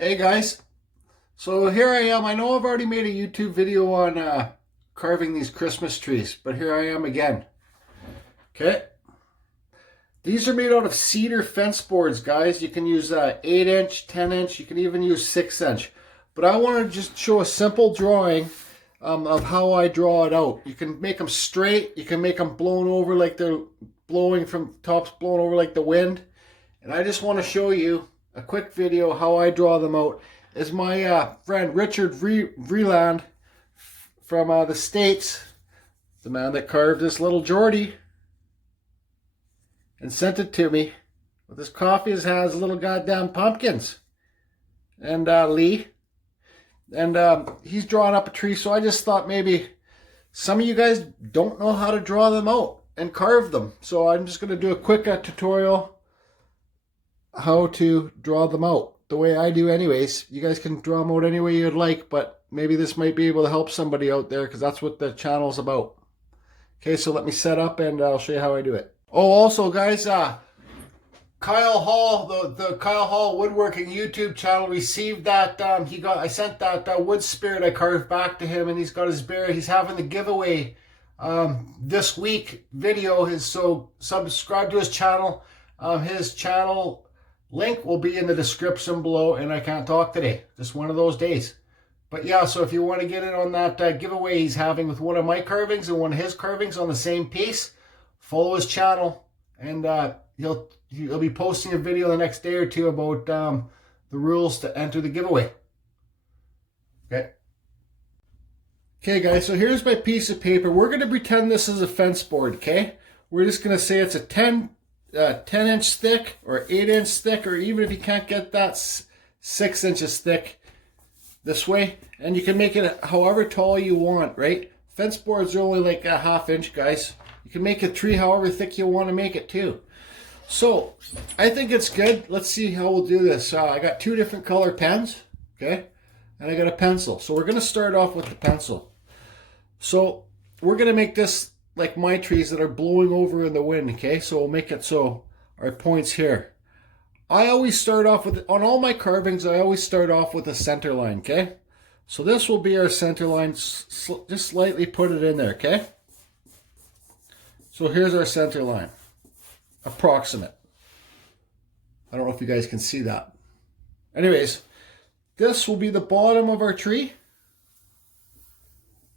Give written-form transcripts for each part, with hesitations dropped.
Hey guys, so here I am. I know I've already made a YouTube video on carving these Christmas trees, but here I am again. Okay, these are made out of cedar fence boards, guys. You can use 8-inch, 10-inch, you can even use 6-inch. But I want to just show a simple drawing of how I draw it out. You can make them straight, you can make them blown over like they're blowing from tops blown over like the wind. And I just want to show you a quick video how I draw them out. Is my friend Richard Vreeland from the States, the man that carved this little Geordie and sent it to me with his coffee has little goddamn pumpkins. And Lee. And he's drawing up a tree, so I just thought maybe some of you guys don't know how to draw them out and carve them. So I'm just going to do a quick tutorial how to draw them out the way I do anyways. You guys can draw them out any way you'd like, but maybe this might be able to help somebody out there because that's what the channel's about. Okay, so let me set up and I'll show you how I do it. Oh, also guys, Kyle Hall, the Kyle Hall Woodworking YouTube channel received that. I sent that wood spirit I carved back to him, and he's got his bear. He's having the giveaway this week video. So subscribe to his channel. His channel link will be in the description below, and I can't talk today. Just one of those days. But yeah, so if you want to get in on that giveaway he's having with one of my carvings and one of his carvings on the same piece, follow his channel, and he'll be posting a video the next day or two about the rules to enter the giveaway. Okay. Okay, guys, so here's my piece of paper. We're going to pretend this is a fence board, okay? We're just going to say it's a 10-inch thick or 8-inch thick, or even if you can't get that, 6 inches thick this way. And you can make it however tall you want, right? Fence boards are only like a ½ inch, guys. You can make a tree however thick you want to make it too. So I think it's good. Let's see how we'll do this. I got 2 different color pens, okay? And I got a pencil. So we're going to start off with the pencil. So we're going to make this like my trees that are blowing over in the wind, okay? So we'll make it so our points here. I always start off with, on all my carvings, I always start off with a center line, okay? So this will be our center line. Just slightly put it in there, okay? So here's our center line. Approximate. I don't know if you guys can see that. Anyways, this will be the bottom of our tree.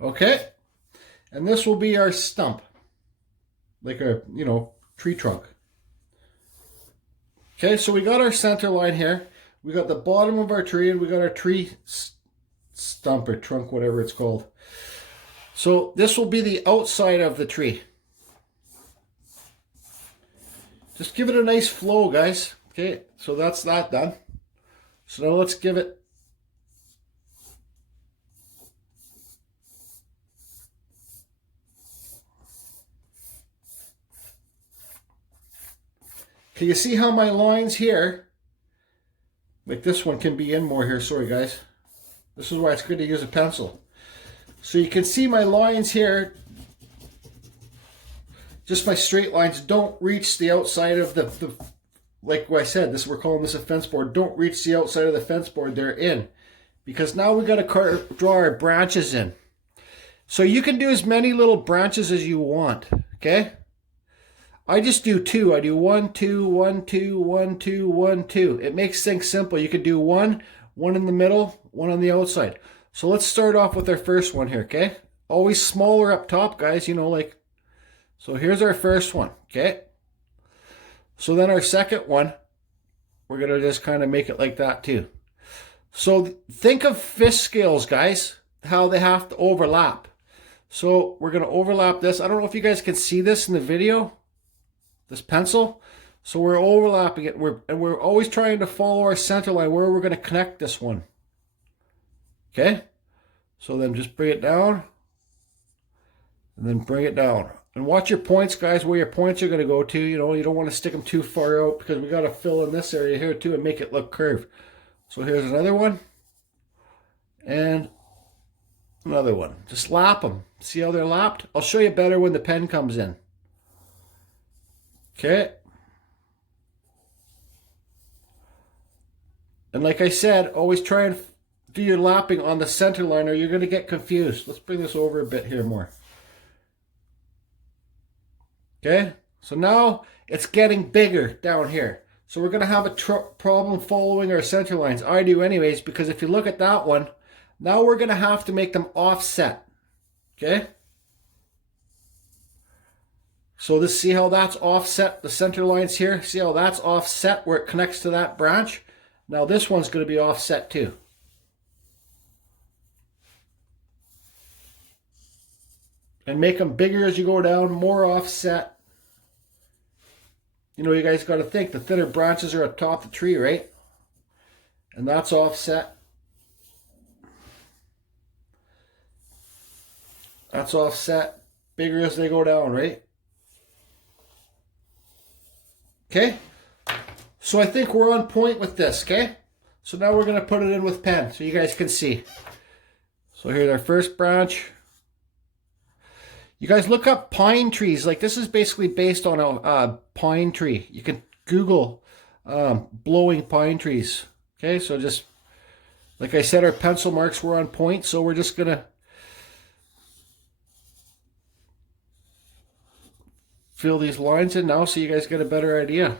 Okay? And this will be our stump. Like our, tree trunk. Okay, so we got our center line here. We got the bottom of our tree, and we got our tree stump or trunk, whatever it's called. So this will be the outside of the tree. Just give it a nice flow, guys. Okay, so that's that done. So now let's give it. Can you see how my lines here, like this one can be in more here, sorry guys. This is why it's good to use a pencil. So you can see my lines here, just my straight lines don't reach the outside of the like I said, we're calling this a fence board, don't reach the outside of the fence board they're in. Because now we got to draw our branches in. So you can do as many little branches as you want, okay? I just do 2. I do 1, 2, 1, 2, 1, 2, 1, 2. It makes things simple. You could do one in the middle, one on the outside. So let's start off with our first one here, okay? Always smaller up top, guys, like. So here's our first one, okay? So then our second one, we're going to just kind of make it like that too. So think of fish scales, guys, how they have to overlap. So we're going to overlap this. I don't know if you guys can see this in the video. This pencil. So we're overlapping it. We're always trying to follow our center line where we're going to connect this one. Okay? So then just bring it down. And then bring it down. And watch your points, guys, where your points are going to go to. You don't want to stick them too far out because we got to fill in this area here too and make it look curved. So here's another one. And another one. Just lap them. See how they're lapped? I'll show you better when the pen comes in. Okay. And like I said, always try and do your lapping on the center line or you're going to get confused. Let's bring this over a bit here more. Okay, so now it's getting bigger down here. So we're going to have a problem following our center lines. I do anyways, because if you look at that one, now we're going to have to make them offset. Okay? So this, see how that's offset, the center lines here? See how that's offset where it connects to that branch? Now this one's going to be offset too. And make them bigger as you go down, more offset. You know, you guys got to think, the thinner branches are atop the tree, right? And that's offset. That's offset. Bigger as they go down, right? Okay? So I think we're on point with this, okay? So now we're going to put it in with pen so you guys can see. So here's our first branch. You guys look up pine trees. Like this is basically based on a pine tree. You can Google blowing pine trees. Okay, so just like I said, our pencil marks were on point. So we're just going to fill these lines in now so you guys get a better idea.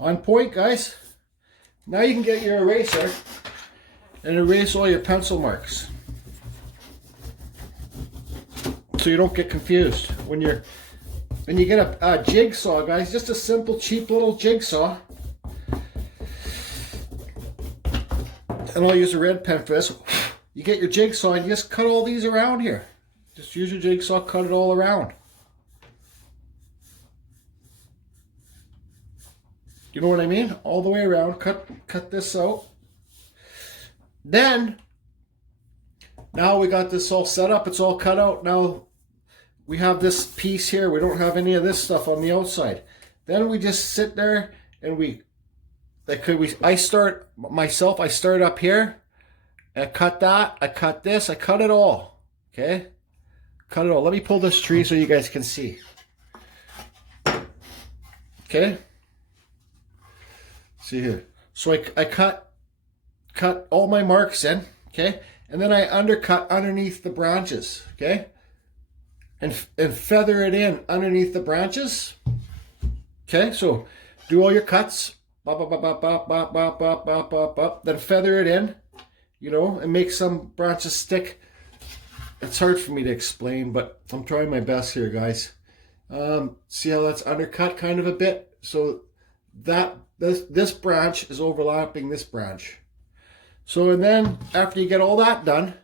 On point, guys. Now you can get your eraser and erase all your pencil marks so you don't get confused when you get a jigsaw, guys. Just a simple, cheap little jigsaw. And I'll use a red pen for this. You get your jigsaw and you just cut all these around here. Just use your jigsaw, cut it all around. You know what I mean? All the way around. Cut this out. Then, now we got this all set up. It's all cut out. Now, we have this piece here. We don't have any of this stuff on the outside. Then we just sit there and I start up here. I cut that. I cut this. I cut it all. Okay? Cut it all. Let me pull this tree so you guys can see. Okay? See here. So I cut all my marks in, okay? And then I undercut underneath the branches, okay? And feather it in underneath the branches. Okay, so do all your cuts. Then feather it in, you know, and make some branches stick. It's hard for me to explain, but I'm trying my best here, guys. See how that's undercut kind of a bit? So that this branch is overlapping this branch. So, and then after you get all that done,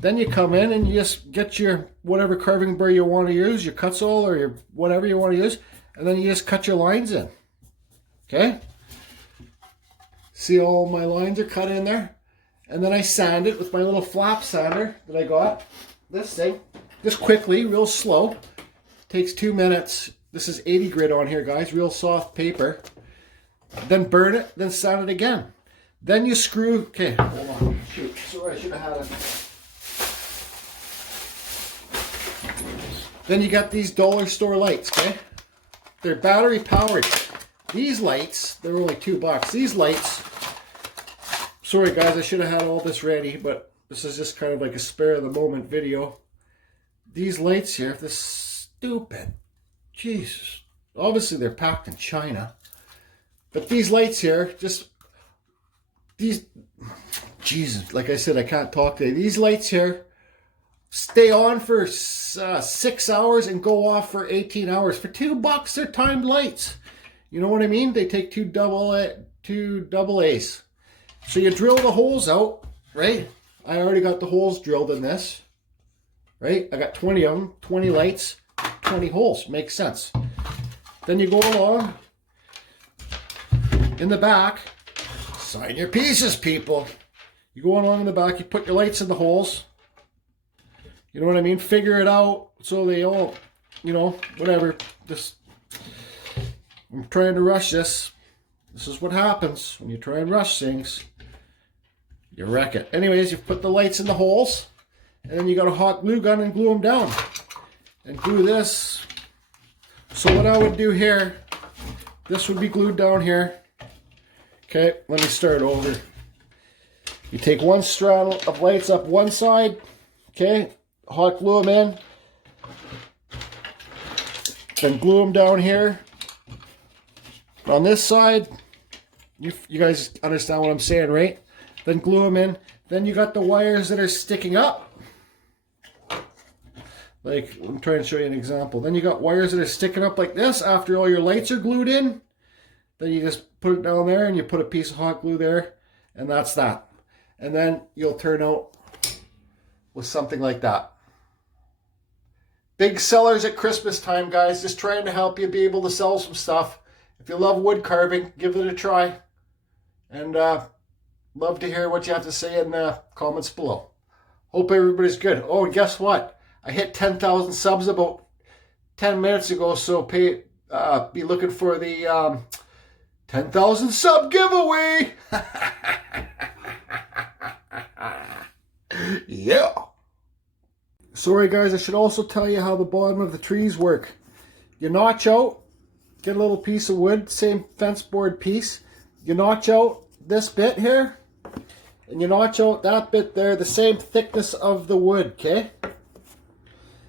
then you come in and you just get your whatever carving burr you want to use, your Kutzall or your whatever you want to use, and then you just cut your lines in. Okay? See, all my lines are cut in there. And then I sand it with my little flap sander that I got. This thing, just quickly, real slow. Takes 2 minutes. This is 80 grit on here, guys. Real soft paper. Then burn it, then sand it again. Then you screw, okay, hold on, shoot, sorry, I should have had it. Then you got these dollar store lights, okay? They're battery powered. These lights, they're only $2. These lights, sorry guys, I should have had all this ready, but this is just kind of like a spare of the moment video. These lights here, this stupid, Jesus. Obviously they're packed in China. But these lights here, Jesus, like I said, I can't talk today. These lights here stay on for 6 hours and go off for 18 hours. For $2, they're timed lights. You know what I mean? They take two double A's. So you drill the holes out, right? I already got the holes drilled in this, right? I got 20 of them, 20 lights, 20 holes. Makes sense. Then you go along. In the back, sign your pieces, people. You go along in the back, you put your lights in the holes. You know what I mean? Figure it out so they all, you know, whatever. Just, I'm trying to rush this. This is what happens when you try and rush things. You wreck it. Anyways, you put the lights in the holes, and then you got a hot glue gun and glue them down. And glue this. So what I would do here, this would be glued down here. Okay, let me start over. You take one straddle of lights up one side, okay, hot glue them in, then glue them down here. On this side, you guys understand what I'm saying, right? Then glue them in. Then you got the wires that are sticking up. Like, I'm trying to show you an example. Then you got wires that are sticking up like this after all your lights are glued in. Then you just put it down there and you put a piece of hot glue there, and that's that. And then you'll turn out with something like that. Big sellers at Christmas time, guys. Just trying to help you be able to sell some stuff. If you love wood carving, give it a try. And love to hear what you have to say in the comments below. Hope everybody's good. Oh, and guess what? I hit 10,000 subs about 10 minutes ago, so be looking for the 10,000 sub giveaway. Yeah. Sorry guys, I should also tell you how the bottom of the trees work. You notch out, get a little piece of wood, same fence board piece. You notch out this bit here, and you notch out that bit there, the same thickness of the wood, okay?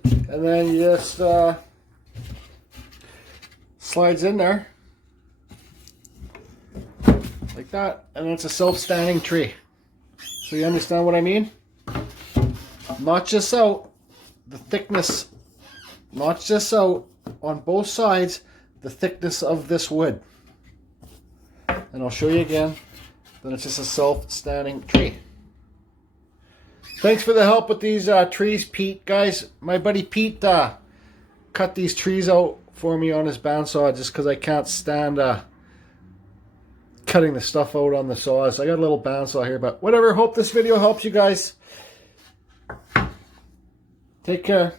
And then you just slides in there like that, and it's a self-standing tree. So you understand what I mean? Notch this out, the thickness, notch this out on both sides, the thickness of this wood. And I'll show you again. Then it's just a self-standing tree. Thanks for the help with these trees, Pete. Guys, my buddy Pete cut these trees out for me on his bandsaw just because I can't stand cutting the stuff out on the saws. I got a little bandsaw here, but whatever. Hope this video helps you guys. Take care.